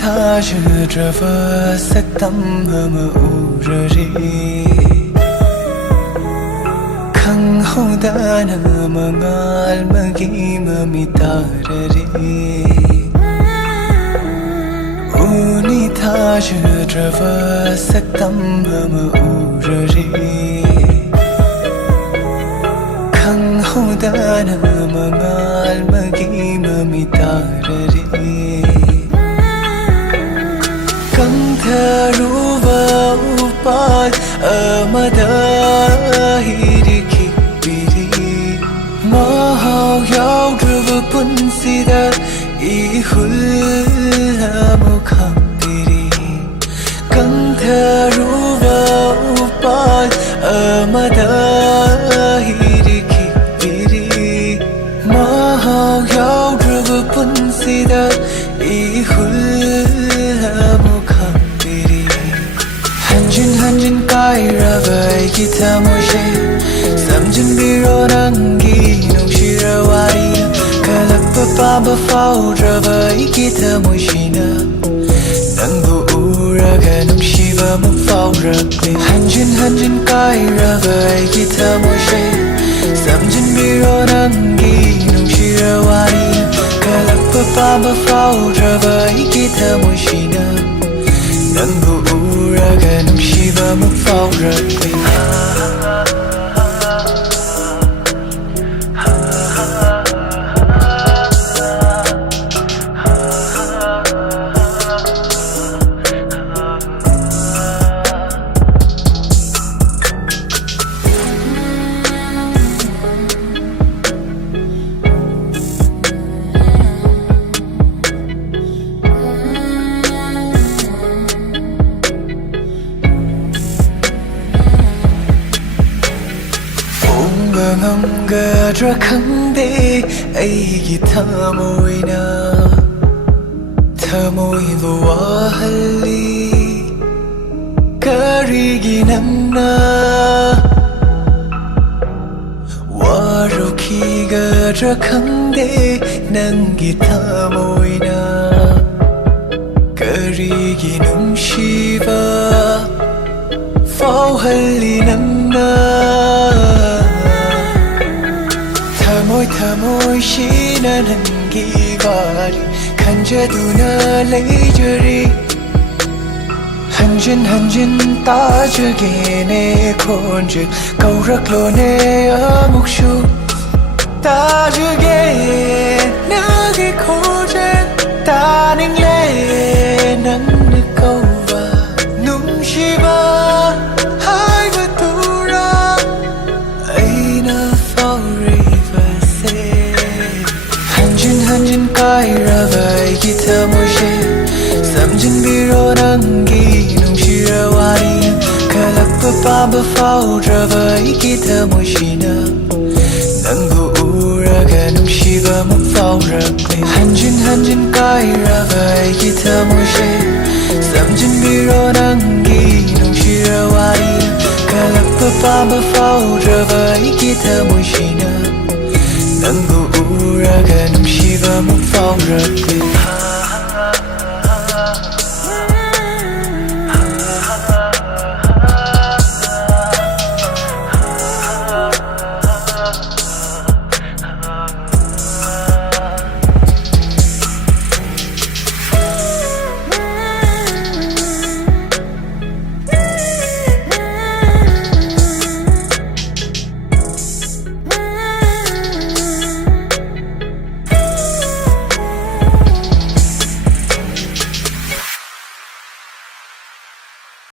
타주드러워 색담함을 우러리 강호다나 망할 마기맘이 따르리 운이 타주드러워 색담함을 우러리 강호다나 망할 마기맘이 따르리 강타루와 우pat amada hirikipiri mahau yaudruva punsida ihullamu khambiri 강타루와 우pat amada hirikipiri mahau yaudruva punsida ihullamu 한진 까이라바이 기타 모시 삼진비로 남기 농시라와리 칼락바바바 파우라바이 기타 모시나 낭부 우라가 넘시바 무파우라비 한진 까이라바이 기타 모시 삼진비로 남기 농시라와리 칼락바바바 파우라바이 기타 모시나 낭부 우라가 넘시바 무파우라비 ngâm ꯑꯩꯒꯤ ꯊꯃꯣꯏꯅ ꯊꯃꯣꯏꯕꯨ ꯋꯥꯍꯜꯂꯤ ꯀꯔꯤꯒꯤ ꯅꯪꯅ ꯋꯥꯔꯧꯈꯤꯒꯗ꯭ꯔꯥ ꯈꯪꯗꯦ ꯅꯪꯒꯤ ꯊꯃꯣꯏꯅ ꯀꯔꯤꯒꯤ ꯅꯨꯡꯁꯤꯕ ꯐꯥꯎꯍꯜꯂꯤ ꯅꯪꯅ ꯊꯃꯣꯏꯁꯤꯅ ꯅꯪꯒꯤ ꯋꯥꯔꯤ ꯈꯟꯖꯗꯨꯅ ꯂꯩꯖꯔꯤ 한진 따주기네 콘즉 거울락로네 아묵슈 따주게 나게 고제 따닝레 낭느거와 눔시바 하이바투라 에이나 forever say 한진 까이라바이 기타 모시 삼진비로 남기 농시라와리 칼락바바바 파우드라바이 기타 모시나 낭부 우라가 넘시바 무파우라비 한진 까이라바이 기타 모시 삼진비로 남기 농시라와리 칼락바바바 파우드라바이 기타 모시나 낭부 우라가 넘시바 무파우라비